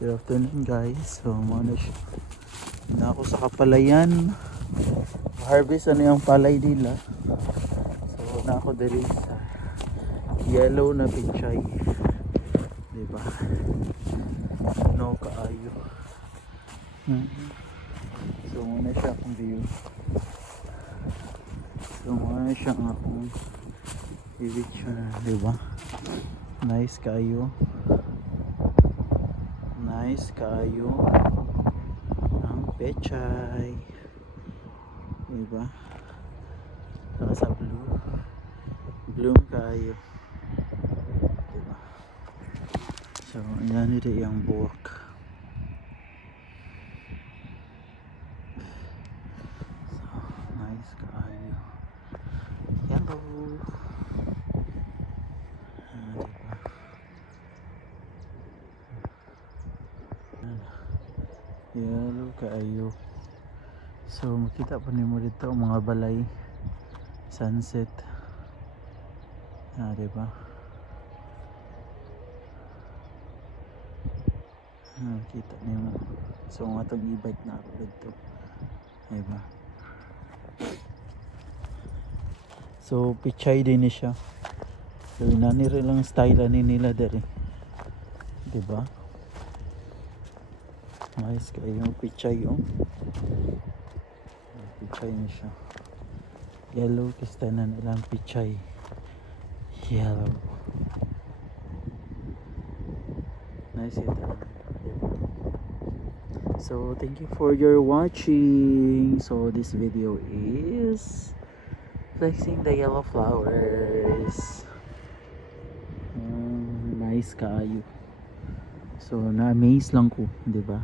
Good afternoon guys. So muna siya. Na ako sa kapalayan. Harvest ano yung palay nila. So na ako dali sa yellow na pichay. Diba? No kaayo. So muna siya akong view. So muna siya akong i-picture. Diba? Nice kaayo. Nice kaayo ang pechay, diba? Saka sa bloom kaayo, diba? So yan ito yung buwak. So nice kaayo yellow, diba? Yellow kaayo. So makita pa nimo dito mga balay, sunset, diba? Makita nimo. So nga itong e-bike na ako dito, diba? So pichay din ni siya. So inanira lang style ni nila dari, diba? Nice kayo pichay oh. Pichay niya siya. Yellow kasi na nilang pichay. Yellow. Nice ito. So thank you for your watching. So this video is flexing the yellow flowers. Nice kaayo. So na-amaze lang ko, 'di ba?